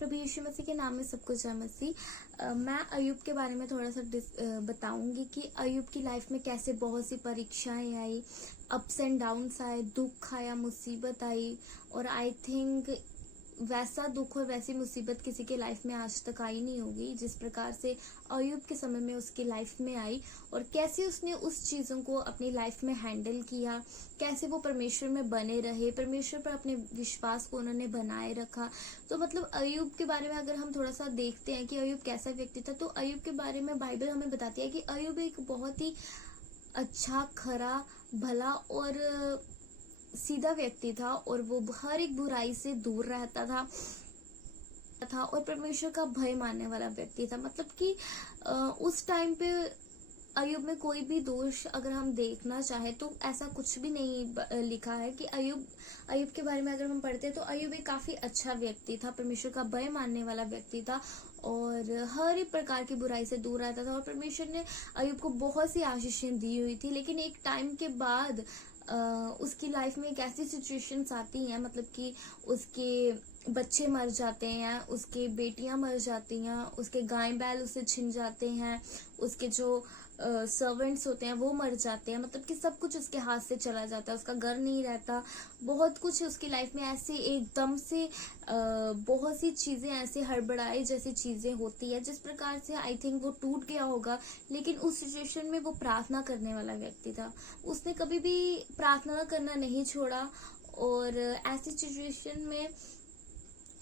प्रभु यीशु मसीह के नाम में सबको जय मसीह। मैं अय्यूब के बारे में थोड़ा सा बताऊंगी कि अय्यूब की लाइफ में कैसे बहुत सी परीक्षाएं आई, अप्स एंड डाउन्स आए, दुख आया, मुसीबत आई। और आई थिंक वैसा दुख और वैसी मुसीबत किसी के लाइफ में आज तक आई नहीं होगी जिस प्रकार से अय्यूब के समय में उसकी लाइफ में आई, और कैसे उसने उस चीज़ों को अपनी लाइफ में हैंडल किया, कैसे वो परमेश्वर में बने रहे, परमेश्वर पर अपने विश्वास को उन्होंने बनाए रखा। तो मतलब अय्यूब के बारे में अगर हम थोड़ा सा देखते हैं कि अय्यूब कैसा व्यक्ति था, तो अय्यूब के बारे में बाइबल हमें बताती है कि अय्यूब एक बहुत ही अच्छा, खरा, भला और सीधा व्यक्ति था, और वो हर एक बुराई से दूर रहता था और परमेश्वर का भय मानने वाला व्यक्ति था। मतलब कि उस टाइम पे अय्यूब में कोई भी दोष अगर हम देखना चाहे तो ऐसा कुछ भी नहीं लिखा है कि अय्यूब के बारे में अगर हम पढ़ते हैं तो अय्यूब एक काफी अच्छा व्यक्ति था, परमेश्वर का भय मानने वाला व्यक्ति था और हर एक प्रकार की बुराई से दूर रहता था। और परमेश्वर ने अय्यूब को बहुत सी आशीषें दी हुई थी, लेकिन एक टाइम के बाद उसकी लाइफ में एक ऐसी सिचुएशंस आती हैं, मतलब कि उसके बच्चे मर जाते हैं, उसके बेटियां मर जाती हैं, उसके गाय बैल उससे छिन जाते हैं, उसके जो सर्वेंट्स होते हैं वो मर जाते हैं। मतलब कि सब कुछ उसके हाथ से चला जाता है, उसका घर नहीं रहता, बहुत कुछ उसकी लाइफ में ऐसे एकदम से बहुत सी चीजें ऐसे हड़बड़ाई जैसी चीजें होती है जिस प्रकार से आई थिंक वो टूट गया होगा। लेकिन उस सिचुएशन में वो प्रार्थना करने वाला व्यक्ति था, उसने कभी भी प्रार्थना करना नहीं छोड़ा। और ऐसी सिचुएशन में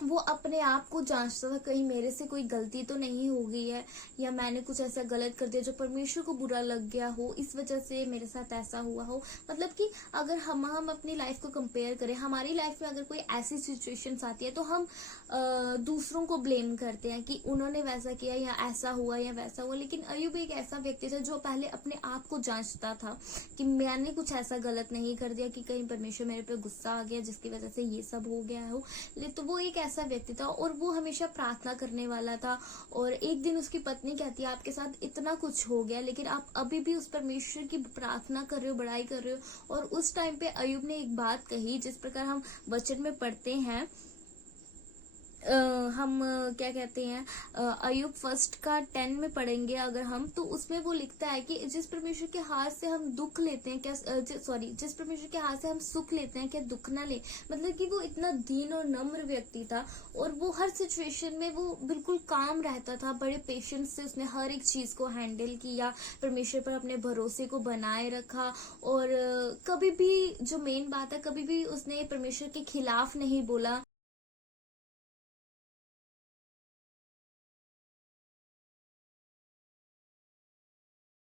वो अपने आप को जांचता था, कहीं मेरे से कोई गलती तो नहीं हो गई है, या मैंने कुछ ऐसा गलत कर दिया जो परमेश्वर को बुरा लग गया हो, इस वजह से मेरे साथ ऐसा हुआ हो। मतलब कि अगर हम अपनी लाइफ को कंपेयर करें, हमारी लाइफ में अगर कोई ऐसी सिचुएशंस आती है तो हम दूसरों को ब्लेम करते हैं कि उन्होंने वैसा किया या ऐसा हुआ या वैसा हुआ। लेकिन अय्यूब एक ऐसा व्यक्ति था जो पहले अपने आप को जांचता था कि मैंने कुछ ऐसा गलत नहीं कर दिया कि कहीं परमेश्वर मेरे पे गुस्सा आ गया जिसकी वजह से ये सब हो गया हो। तो वो एक ऐसा व्यक्ति था और वो हमेशा प्रार्थना करने वाला था। और एक दिन उसकी पत्नी कहती है, आपके साथ इतना कुछ हो गया लेकिन आप अभी भी उस परमेश्वर की प्रार्थना कर रहे हो, बड़ाई कर रहे हो। और उस टाइम पे अय्यूब ने एक बात कही जिस प्रकार हम वचन में पढ़ते हैं, हम क्या कहते हैं, अय्यूब 1 का 10 में पढ़ेंगे अगर हम, तो उसमें वो लिखता है कि जिस परमेश्वर के हाथ से हम दुख लेते हैं, क्या जिस परमेश्वर के हाथ से हम सुख लेते हैं क्या दुख ना ले। मतलब कि वो इतना दीन और नम्र व्यक्ति था और वो हर सिचुएशन में वो बिल्कुल काम रहता था, बड़े पेशेंस से उसने हर एक चीज को हैंडल किया, परमेश्वर पर अपने भरोसे को बनाए रखा। और कभी भी जो मेन बात है, कभी भी उसने परमेश्वर के खिलाफ नहीं बोला,